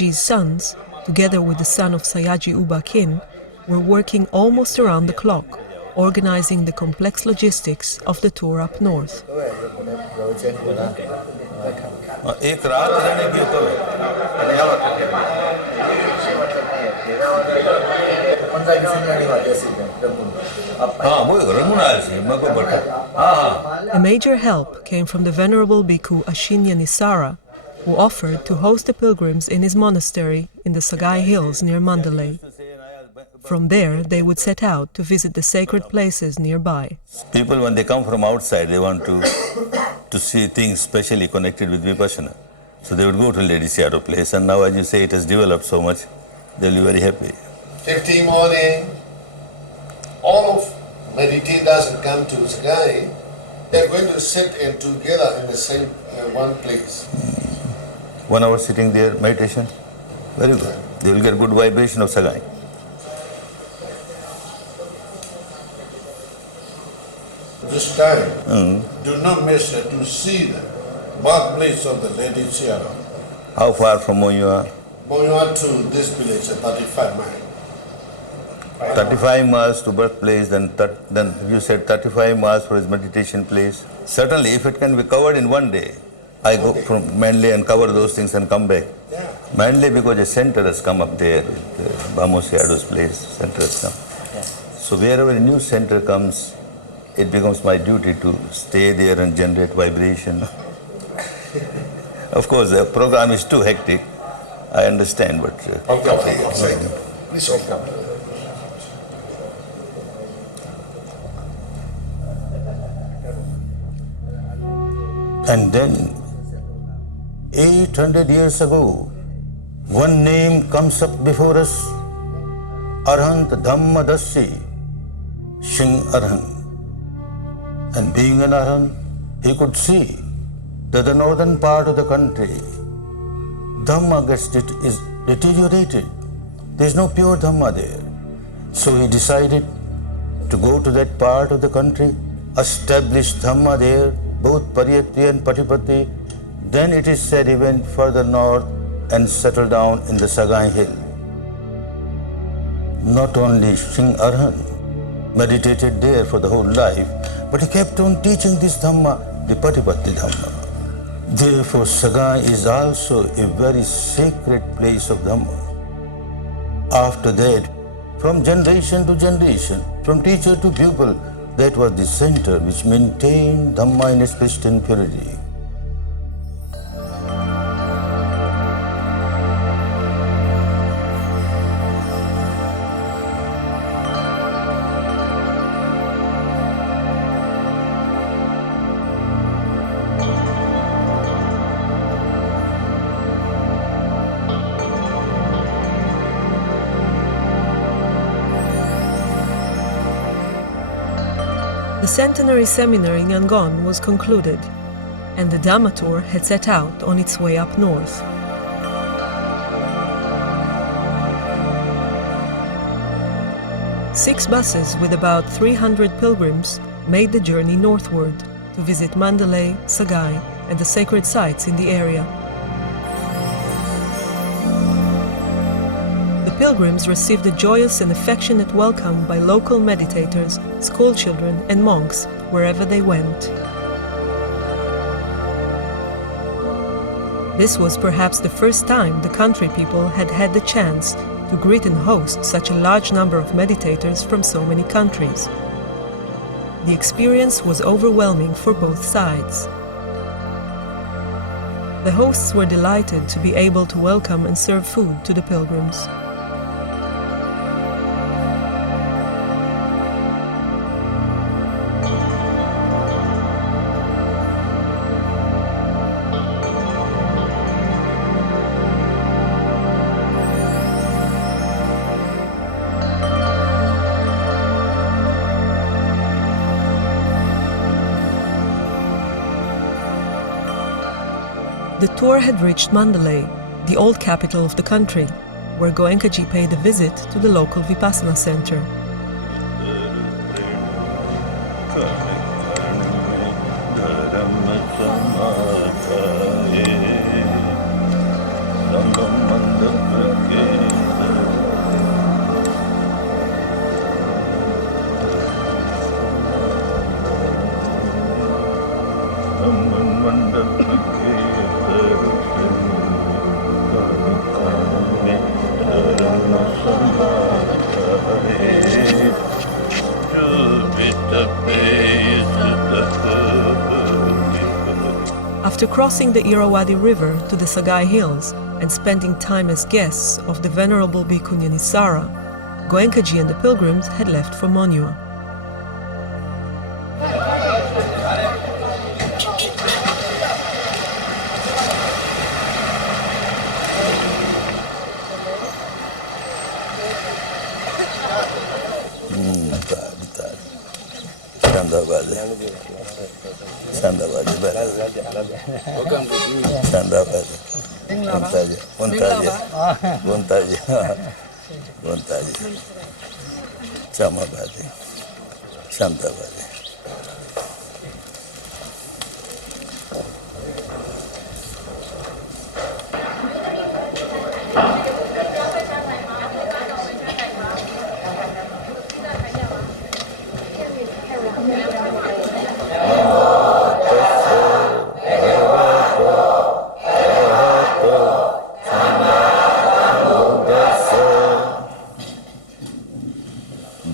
Sayaji's sons, together with the son of Sayaji Uba Kin, were working almost around the clock, organizing the complex logistics of the tour up north. A major help came from the Venerable Bhikkhu Ashinya Nisara, who offered to host the pilgrims in his monastery in the Sagai Hills near Mandalay. From there, they would set out to visit the sacred places nearby. People, when they come from outside, they want to see things specially connected with Vipassana. So they would go to Lady Seattle place, and now, as you say, it has developed so much, they'll be very happy. 50 morning, all of meditators that come to Sagai, they're going to sit and together in the same one place. 1 hour sitting there, meditation, very good. They will get good vibration of Sagai. This time, do not miss to see the birthplace of the Lady Sierra. How far from Moyua? Moyua to this village, 35 miles. 35 miles to birthplace, then you said 35 miles for his meditation place. Certainly, if it can be covered in one day, I go from Mandalay and cover those things and come back. Yeah. Mandalay, because a center has come up there, Bamo Seado's place, center has come. Yeah. So wherever a new center comes, it becomes my duty to stay there and generate vibration. Of course, the program is too hectic, I understand, but... Please welcome. And then, 800 years ago, one name comes up before us, Arhant Dhamma Dassi, Singh Arhant. And being an Arhant, he could see that the northern part of the country, Dhamma is deteriorated. There is no pure Dhamma there. So he decided to go to that part of the country, establish Dhamma there, both Pariyatti and Patipatti. Then it is said he went further north and settled down in the Sagai Hill. Not only Singh Arhan meditated there for the whole life, but he kept on teaching this Dhamma, the Patipatti Dhamma. Therefore, Sagai is also a very sacred place of Dhamma. After that, from generation to generation, from teacher to pupil, that was the center which maintained Dhamma in its pristine purity. The centenary seminar in Yangon was concluded, and the Dhamma tour had set out on its way up north. Six buses with about 300 pilgrims made the journey northward to visit Mandalay, Sagai, and the sacred sites in the area. The pilgrims received a joyous and affectionate welcome by local meditators, schoolchildren, and monks wherever they went. This was perhaps the first time the country people had had the chance to greet and host such a large number of meditators from so many countries. The experience was overwhelming for both sides. The hosts were delighted to be able to welcome and serve food to the pilgrims. The tour had reached Mandalay, the old capital of the country, where Goenkaji paid a visit to the local Vipassana center. After crossing the Irrawaddy River to the Sagai Hills and spending time as guests of the Venerable Bhikkhu Nisara, Goenkaji and the pilgrims had left for Monywa.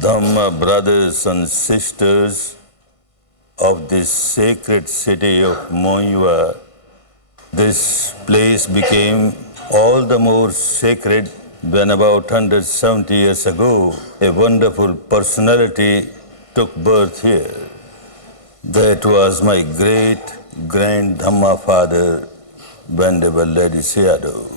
Dhamma brothers and sisters of this sacred city of Monywa, this place became all the more sacred when about 170 years ago a wonderful personality took birth here. That was my great grand Dhamma father, Venerable Ledi Sayadaw.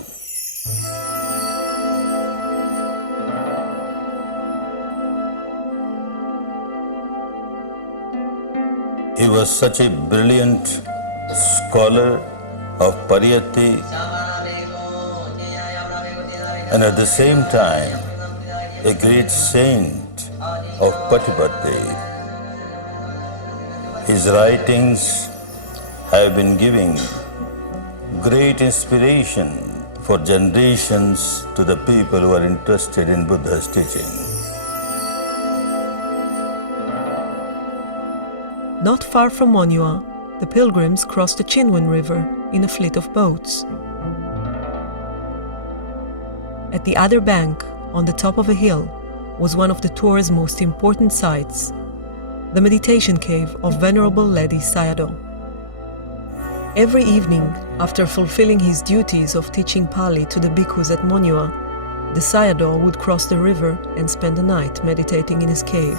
He was such a brilliant scholar of Pariyatti and at the same time a great saint of Patipatti. His writings have been giving great inspiration for generations to the people who are interested in Buddha's teaching. Not far from Monywa, the pilgrims crossed the Chinwan River in a fleet of boats. At the other bank, on the top of a hill, was one of the tour's most important sites, the meditation cave of Venerable Ledi Sayadaw. Every evening, after fulfilling his duties of teaching Pali to the bhikkhus at Monywa, the Sayadaw would cross the river and spend the night meditating in his cave.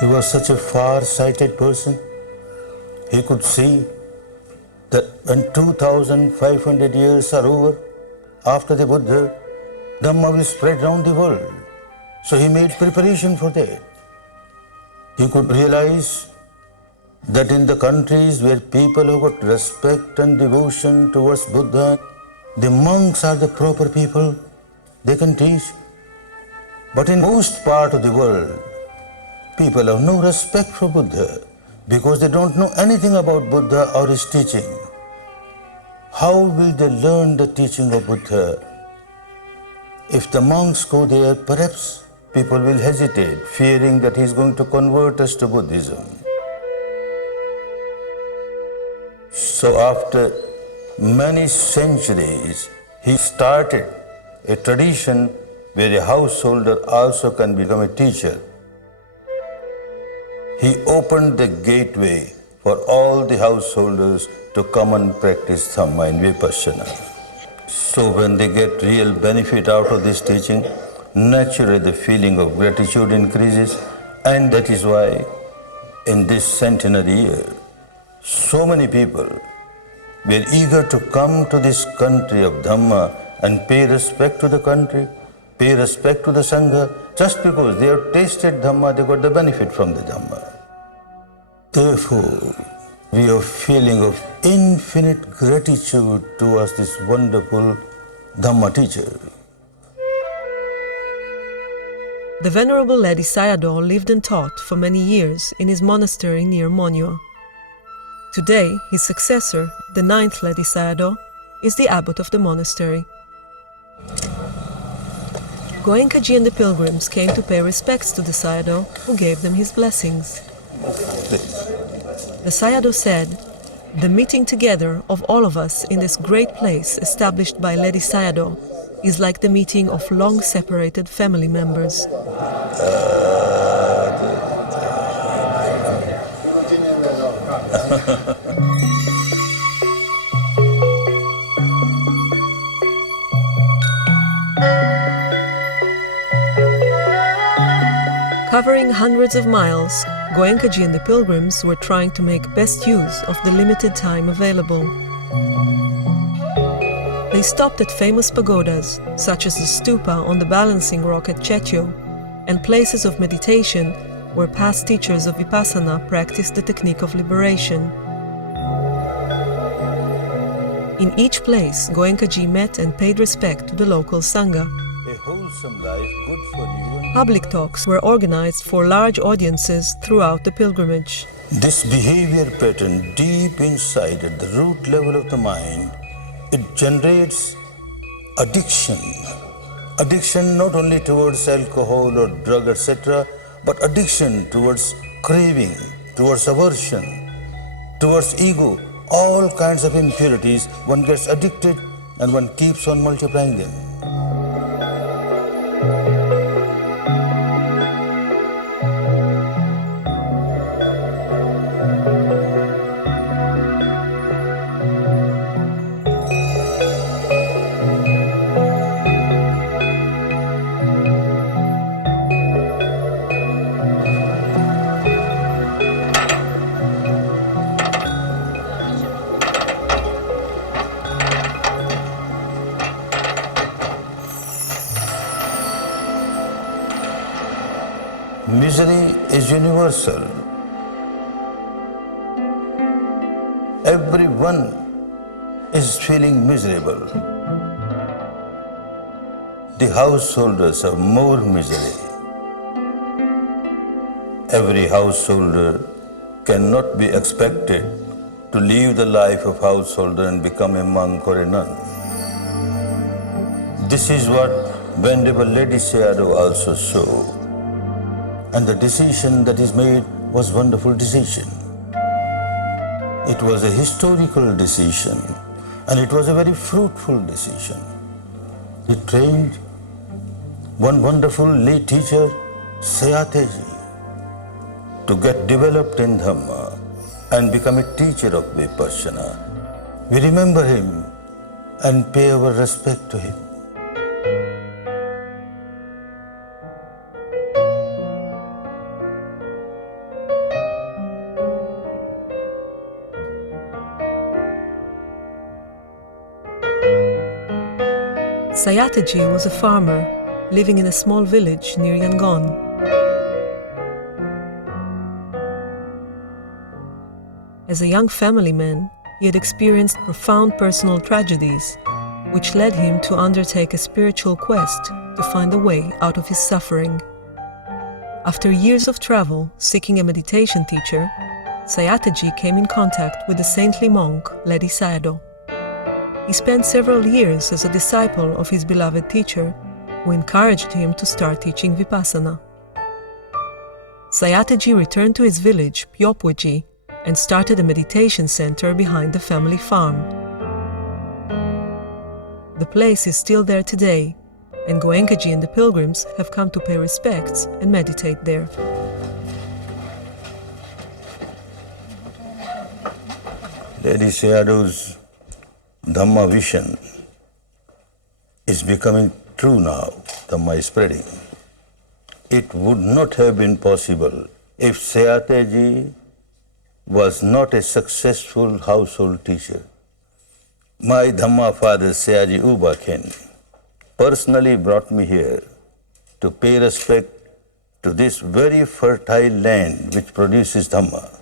He was such a far-sighted person. He could see that when 2,500 years are over, after the Buddha, Dhamma will spread around the world. So he made preparation for that. He could realize that in the countries where people have got respect and devotion towards Buddha, the monks are the proper people, they can teach. But in most part of the world, people have no respect for Buddha because they don't know anything about Buddha or his teaching. How will they learn the teaching of Buddha? If the monks go there, perhaps people will hesitate, fearing that he is going to convert us to Buddhism. So after many centuries, he started a tradition where a householder also can become a teacher. He opened the gateway for all the householders to come and practice Dhamma and Vipassana. So when they get real benefit out of this teaching, naturally the feeling of gratitude increases, and that is why in this centenary year, so many people were eager to come to this country of Dhamma and pay respect to the country, pay respect to the Sangha, just because they have tasted Dhamma, they got the benefit from the Dhamma. Therefore, we have a feeling of infinite gratitude towards this wonderful Dhamma teacher. The Venerable Ledi Sayadaw lived and taught for many years in his monastery near Monywa. Today, his successor, the 9th Ledi Sayadaw, is the abbot of the monastery. Goenkaji and the pilgrims came to pay respects to the Sayadaw, who gave them his blessings. The Sayadaw said, "The meeting together of all of us in this great place established by Ledi Sayadaw is like the meeting of long-separated family members. Covering hundreds of miles, Goenkaji and the pilgrims were trying to make best use of the limited time available. They stopped at famous pagodas, such as the stupa on the balancing rock at Chetio, and places of meditation where past teachers of Vipassana practiced the technique of liberation. In each place, Goenkaji met and paid respect to the local Sangha. A wholesome life, good for you. Public talks were organized for large audiences throughout the pilgrimage. This behavior pattern deep inside at the root level of the mind, it generates addiction. Addiction not only towards alcohol or drug, etc., but addiction towards craving, towards aversion, towards ego, all kinds of impurities. One gets addicted and one keeps on multiplying them. Misery is universal. Everyone is feeling miserable. The householders have more misery. Every householder cannot be expected to live the life of householder and become a monk or a nun. This is what Venerable Lady Sayadaw also saw. And the decision that is made was wonderful decision. It was a historical decision, and it was a very fruitful decision. He trained one wonderful lay teacher, Sayateji, to get developed in Dhamma and become a teacher of Vipassana. We remember him and pay our respect to him. Sayataji was a farmer living in a small village near Yangon. As a young family man, he had experienced profound personal tragedies, which led him to undertake a spiritual quest to find a way out of his suffering. After years of travel seeking a meditation teacher, Sayataji came in contact with the saintly monk Ledi Sayadaw. He spent several years as a disciple of his beloved teacher, who encouraged him to start teaching Vipassana. Sayataji returned to his village, Pyopweji, and started a meditation center behind the family farm. The place is still there today, and Goenkaji and the pilgrims have come to pay respects and meditate there. Lady Sayadaw's Dhamma vision is becoming true now. Dhamma is spreading. It would not have been possible if Sayataji was not a successful household teacher. My Dhamma father, Sayaji Ubaken, personally brought me here to pay respect to this very fertile land which produces Dhamma.